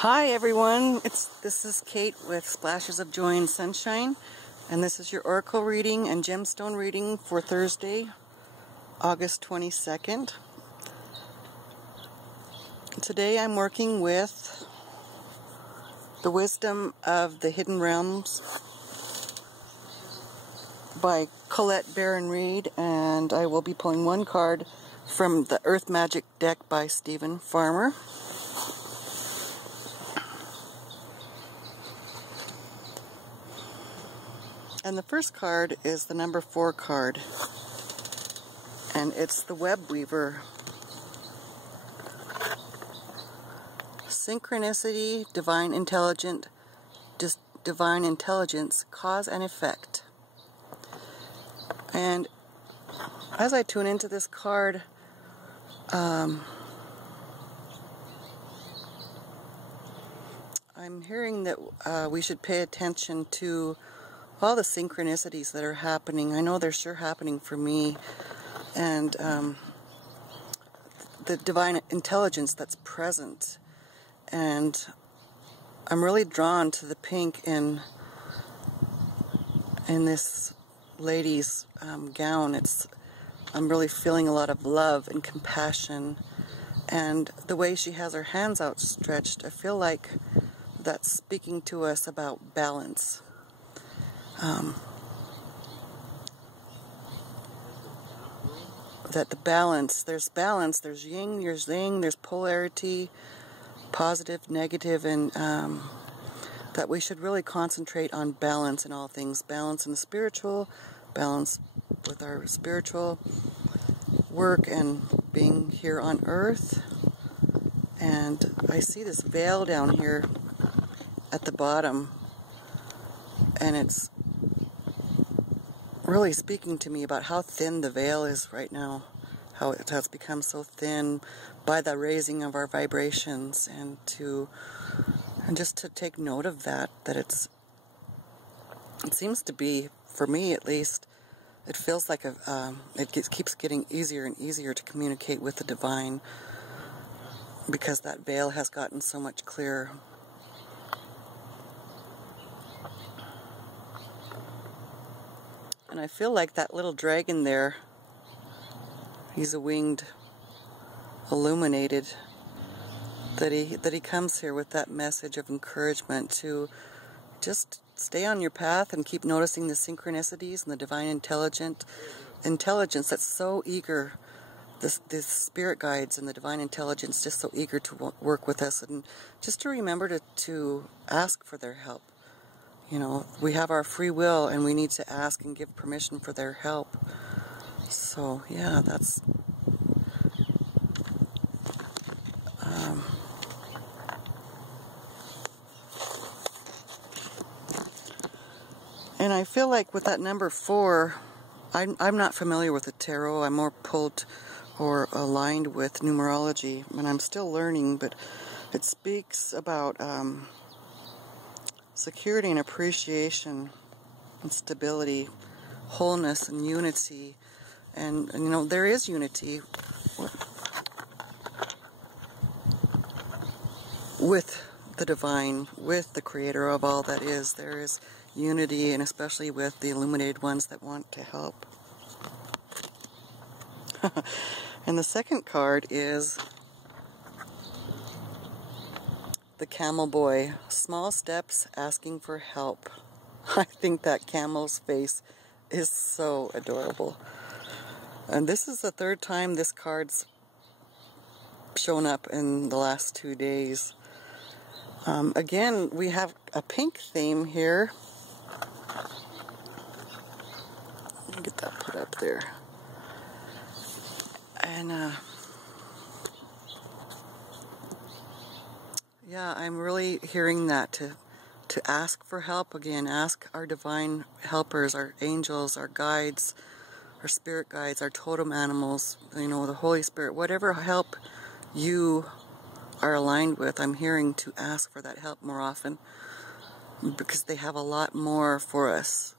Hi everyone, this is Kate with Splashes of Joy and Sunshine, and this is your Oracle reading and Gemstone reading for Thursday, August 22nd. Today I'm working with The Wisdom of the Hidden Realms by Colette Baron Reed, and I will be pulling one card from the Earth Magic deck by Stephen Farmer. And the first card is the number 4 card, and it's the Web Weaver. Synchronicity, divine intelligence, cause and effect. And as I tune into this card, I'm hearing that we should pay attention to all the synchronicities that are happening. I know they're sure happening for me, and the divine intelligence that's present. And I'm really drawn to the pink in this lady's gown. I'm really feeling a lot of love and compassion, and the way she has her hands outstretched, I feel like that's speaking to us about balance. That the balance, there's yin, there's yang, there's polarity, positive, negative, and that we should really concentrate on balance in all things. Balance in the spiritual, balance with our spiritual work and being here on earth. And I see this veil down here at the bottom, and it's really speaking to me about how thin the veil is right now, how it has become so thin by the raising of our vibrations, and just to take note of that it seems to be, for me at least, it feels like it keeps getting easier and easier to communicate with the divine, because that veil has gotten so much clearer. And I feel like that little dragon there, he's a winged, illuminated, that he comes here with that message of encouragement to just stay on your path and keep noticing the synchronicities and the divine intelligence that's so eager. The spirit guides and the divine intelligence just so eager to work with us, and just to remember to ask for their help. You know, we have our free will, and we need to ask and give permission for their help. So, yeah, that's... and I feel like with that number 4, I'm not familiar with the tarot. I'm more pulled or aligned with numerology, and I'm still learning, but it speaks about... security and appreciation and stability, wholeness and unity, and you know, there is unity with the divine, with the creator of all that is. There is unity, and especially with the illuminated ones that want to help. And the second card is the Camel Boy. Small steps asking for help. I think that camel's face is so adorable. And this is the 3rd time this card's shown up in the last 2 days. Again, we have a pink theme here. Let me get that put up there. And yeah, I'm really hearing that to ask for help again. Ask our divine helpers, our angels, our guides, our spirit guides, our totem animals, you know, the Holy Spirit, whatever help you are aligned with. I'm hearing to ask for that help more often, because they have a lot more for us.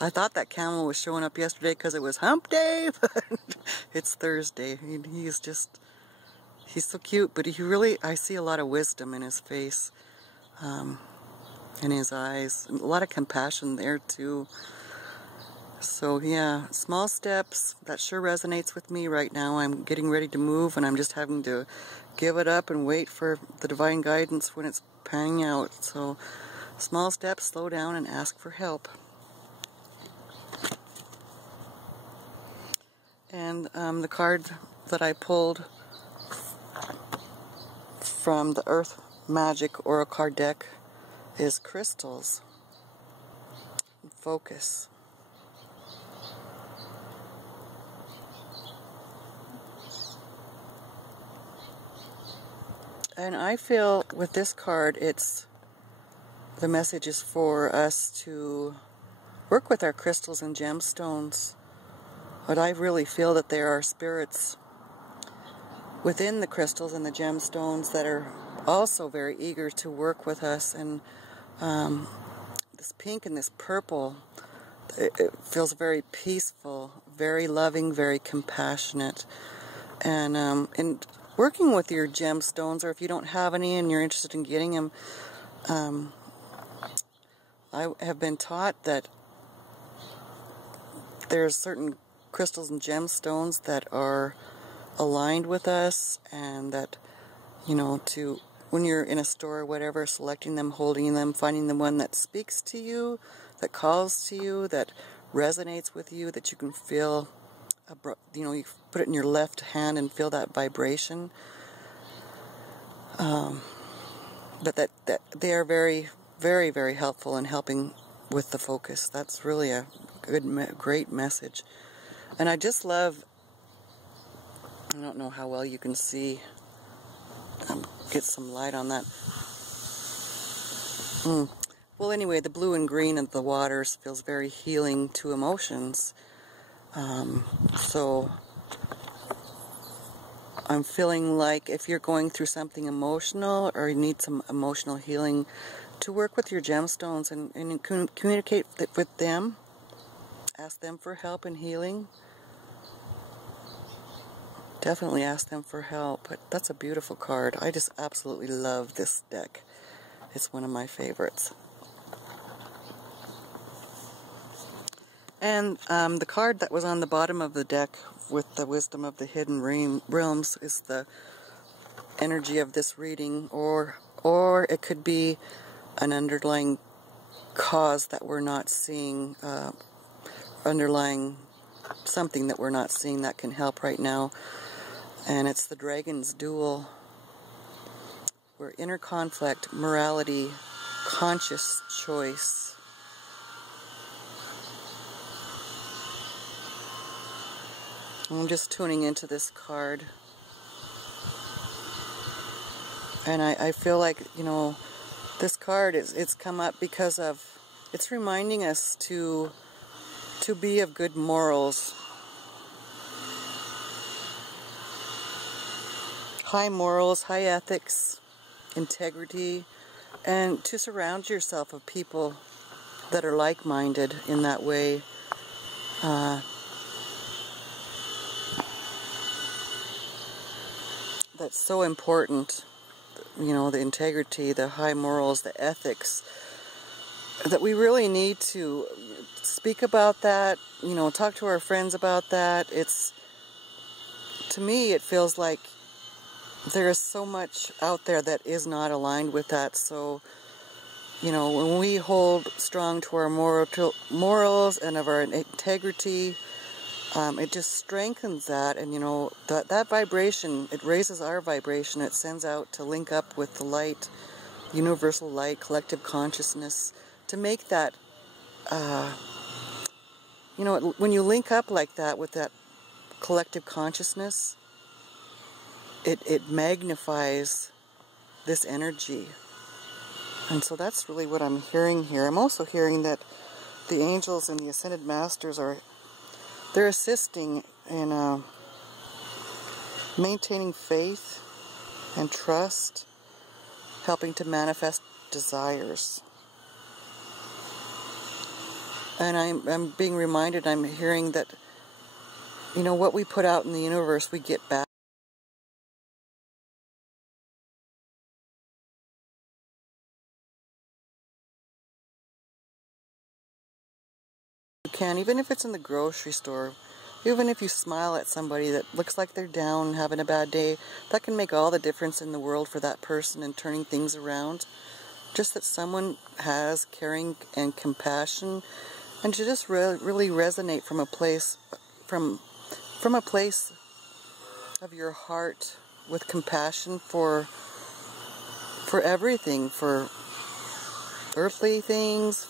I thought that camel was showing up yesterday because it was hump day, but it's Thursday. He's so cute, but I see a lot of wisdom in his face, in his eyes, and a lot of compassion there too. So yeah, small steps, that sure resonates with me right now. I'm getting ready to move, and I'm just having to give it up and wait for the divine guidance when it's panning out. So small steps, slow down, and ask for help. And the card that I pulled from the Earth Magic Oracle card deck is crystals. Focus. And I feel with this card, the message is for us to work with our crystals and gemstones. But I really feel that there are spirits within the crystals and the gemstones that are also very eager to work with us. And this pink and this purple, it feels very peaceful, very loving, very compassionate. And in working with your gemstones, or if you don't have any and you're interested in getting them, I have been taught that there's certain crystals and gemstones that are aligned with us, and that, you know, when you're in a store or whatever, selecting them, holding them, finding the one that speaks to you, that calls to you, that resonates with you, that you can feel, you put it in your left hand and feel that vibration. That they are very, very, very helpful in helping with the focus. That's really a great message. And I just love, I don't know how well you can see, get some light on that. Well, anyway, the blue and green of the waters feels very healing to emotions. So I'm feeling like if you're going through something emotional, or you need some emotional healing, to work with your gemstones and communicate with them. Ask them for help in healing. Definitely ask them for help. But that's a beautiful card. I just absolutely love this deck. It's one of my favorites. And the card that was on the bottom of the deck with the wisdom of the hidden realms is the energy of this reading, or it could be an underlying cause that we're not seeing, underlying something that we're not seeing that can help right now. And it's the Dragon's Duel, where inner conflict, morality, conscious choice. I'm just tuning into this card. And I feel like, you know, this card it's come up because of, it's reminding us to be of good morals. High morals, high ethics, integrity, and to surround yourself of people that are like-minded in that way. That's so important, you know, the integrity, the high morals, the ethics, that we really need to speak about that, you know, talk to our friends about that. To me, it feels like there is so much out there that is not aligned with that. So, you know, when we hold strong to our morals and of our integrity, it just strengthens that. And, you know, that vibration, it raises our vibration. It sends out to link up with the light, universal light, collective consciousness, to make that, you know, when you link up like that with that collective consciousness, it magnifies this energy. And so that's really what I'm hearing here. I'm also hearing that the angels and the ascended masters they're assisting in maintaining faith and trust, helping to manifest desires. And I'm being reminded, I'm hearing that, you know, what we put out in the universe, we get back. can, even if it's in the grocery store, even if you smile at somebody that looks like they're down, having a bad day, that can make all the difference in the world for that person and turning things around. Just that someone has caring and compassion, and to just really resonate from a place, from a place of your heart with compassion for everything, for earthly things,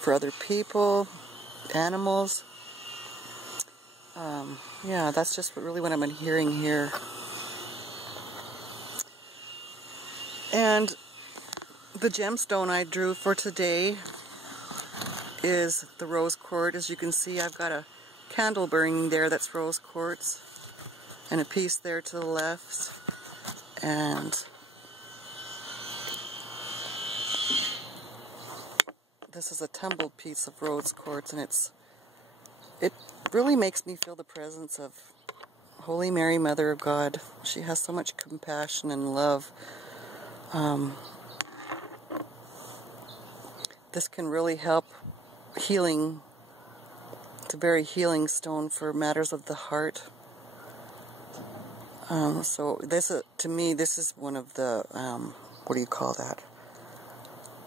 for other people, animals. Yeah, that's just really what I'm hearing here. And the gemstone I drew for today is the rose quartz. As you can see, I've got a candle burning there that's rose quartz, and a piece there to the left, and this is a tumbled piece of rose quartz, and it really makes me feel the presence of Holy Mary, Mother of God. She has so much compassion and love. This can really help healing. It's a very healing stone for matters of the heart. So this, to me, this is one of the, what do you call that?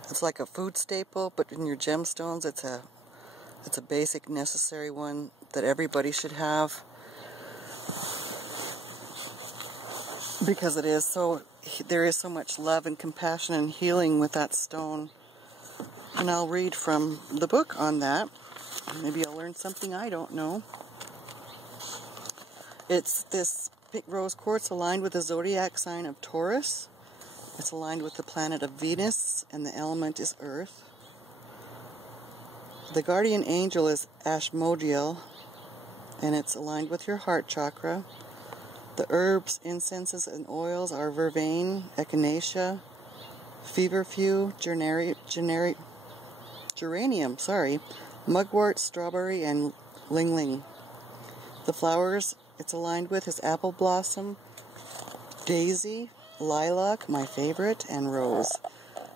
It's like a food staple, but in your gemstones, it's a basic, necessary one that everybody should have, because there is so much love and compassion and healing with that stone. And I'll read from the book on that. Maybe I'll learn something I don't know. It's this pink rose quartz aligned with the zodiac sign of Taurus. It's aligned with the planet of Venus, and the element is Earth. The guardian angel is Ashmodiel, and it's aligned with your heart chakra. The herbs, incenses, and oils are vervain, echinacea, feverfew, geranium, mugwort, strawberry, and ling-ling. The flowers it's aligned with is apple blossom, daisy, lilac, my favorite, and rose.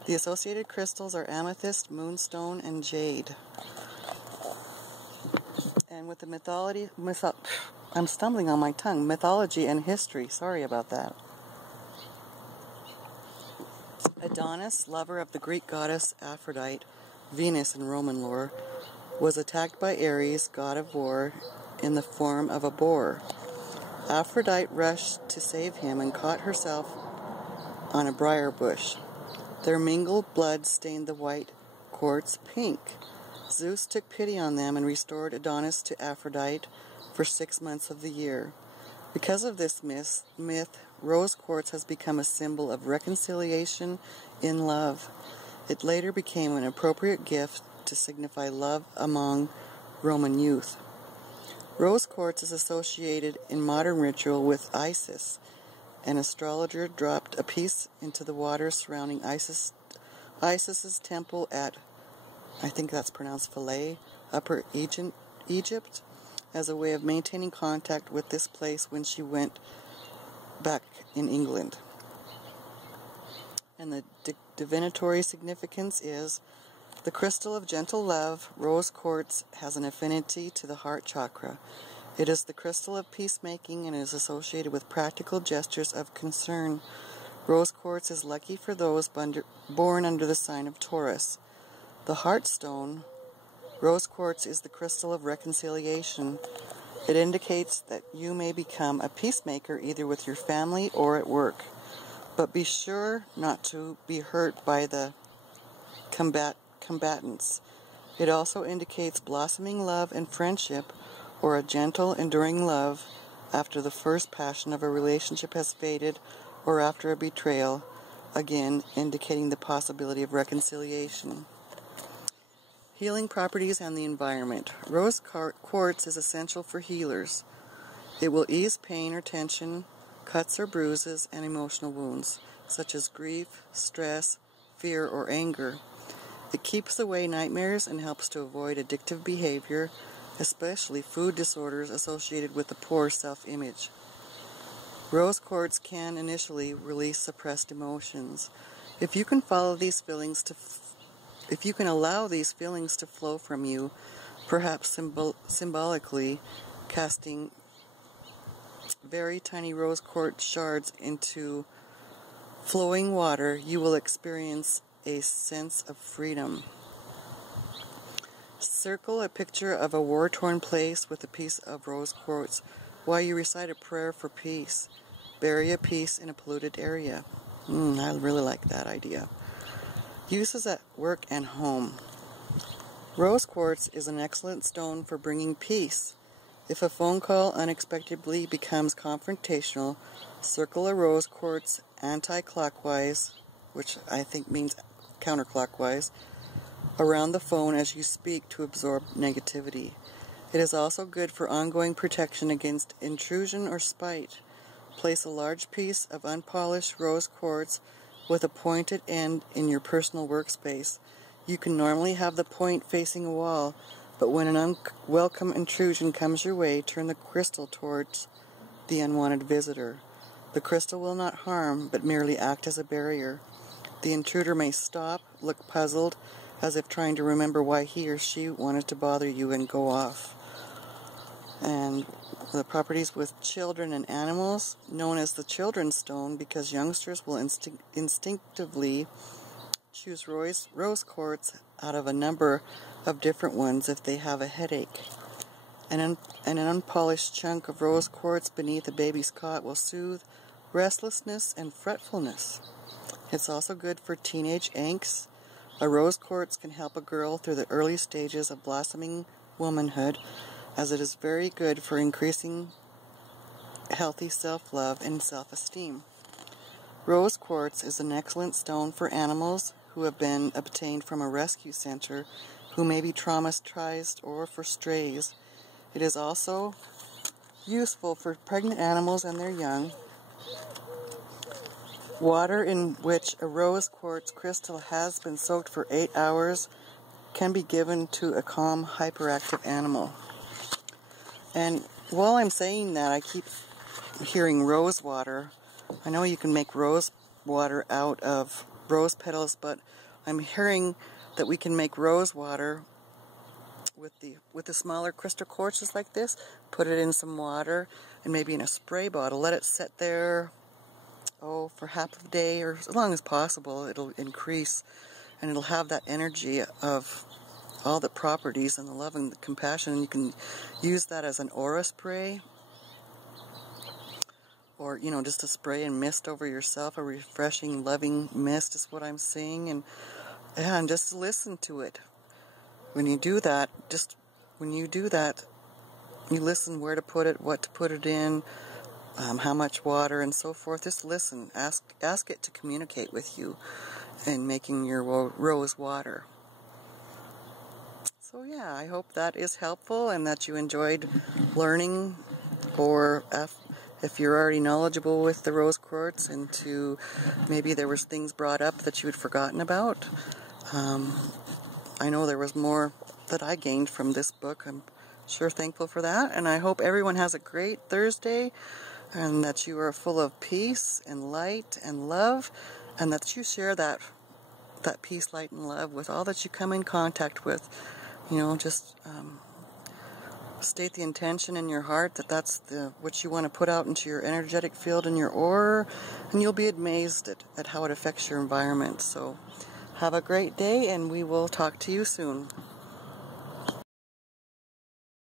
The associated crystals are amethyst, moonstone, and jade. And with the I'm stumbling on my tongue. Mythology and history. Sorry about that. Adonis, lover of the Greek goddess Aphrodite, Venus in Roman lore, was attacked by Ares, god of war, in the form of a boar. Aphrodite rushed to save him and caught herself on a briar bush. Their mingled blood stained the white quartz pink. Zeus took pity on them and restored Adonis to Aphrodite for 6 months of the year. Because of this myth, rose quartz has become a symbol of reconciliation in love. It later became an appropriate gift to signify love among Roman youth. Rose quartz is associated in modern ritual with Isis. An astrologer dropped a piece into the water surrounding Isis's temple at, I think that's pronounced Philae, Upper Egypt, as a way of maintaining contact with this place when she went back in England. And the divinatory significance is the crystal of gentle love. Rose quartz has an affinity to the heart chakra. It is the crystal of peacemaking and is associated with practical gestures of concern. Rose quartz is lucky for those born under the sign of Taurus. The heart stone, rose quartz, is the crystal of reconciliation. It indicates that you may become a peacemaker either with your family or at work. But be sure not to be hurt by the combatants. It also indicates blossoming love and friendship, or a gentle, enduring love after the first passion of a relationship has faded, or after a betrayal, again indicating the possibility of reconciliation. Healing properties and the environment. Rose quartz is essential for healers. It will ease pain or tension, cuts or bruises, and emotional wounds, such as grief, stress, fear, or anger. It keeps away nightmares and helps to avoid addictive behavior, especially food disorders associated with a poor self-image. Rose quartz can initially release suppressed emotions. If you can allow these feelings to flow from you, perhaps symbolically casting very tiny rose quartz shards into flowing water, you will experience a sense of freedom. Circle a picture of a war-torn place with a piece of rose quartz while you recite a prayer for peace. Bury a piece in a polluted area. I really like that idea. Uses at work and home. Rose quartz is an excellent stone for bringing peace. If a phone call unexpectedly becomes confrontational, circle a rose quartz anti-clockwise, which I think means counterclockwise, around the phone as you speak to absorb negativity. It is also good for ongoing protection against intrusion or spite. Place a large piece of unpolished rose quartz with a pointed end in your personal workspace. You can normally have the point facing a wall, but when an unwelcome intrusion comes your way, turn the crystal towards the unwanted visitor. The crystal will not harm, but merely act as a barrier. The intruder may stop, look puzzled, as if trying to remember why he or she wanted to bother you, and go off. And the properties with children and animals, known as the children's stone, because youngsters will instinctively choose rose quartz out of a number of different ones if they have a headache. An unpolished chunk of rose quartz beneath a baby's cot will soothe restlessness and fretfulness. It's also good for teenage angst. A rose quartz can help a girl through the early stages of blossoming womanhood, as it is very good for increasing healthy self-love and self-esteem. Rose quartz is an excellent stone for animals who have been obtained from a rescue center who may be traumatized, or for strays. It is also useful for pregnant animals and their young. Water in which a rose quartz crystal has been soaked for 8 hours can be given to a calm, hyperactive animal. And while I'm saying that, I keep hearing rose water. I know you can make rose water out of rose petals, but I'm hearing that we can make rose water with the smaller crystal quartzes like this. Put it in some water and maybe in a spray bottle. Let it sit there, for half a day or as long as possible. It'll increase, and it'll have that energy of all the properties and the love and the compassion. And you can use that as an aura spray, or just a spray and mist over yourself. A refreshing, loving mist is what I'm seeing. And just listen to it. When you do that, you listen where to put it, what to put it in, how much water, and so forth. Just listen. Ask it to communicate with you in making your rose water. So yeah, I hope that is helpful and that you enjoyed learning, or if you're already knowledgeable with the rose quartz, and maybe there was things brought up that you had forgotten about. I know there was more that I gained from this book. I'm sure thankful for that, and I hope everyone has a great Thursday, and that you are full of peace and light and love, and that you share that peace, light, and love with all that you come in contact with. Just state the intention in your heart that that's what you want to put out into your energetic field in your aura, and you'll be amazed at how it affects your environment. So have a great day, and we will talk to you soon.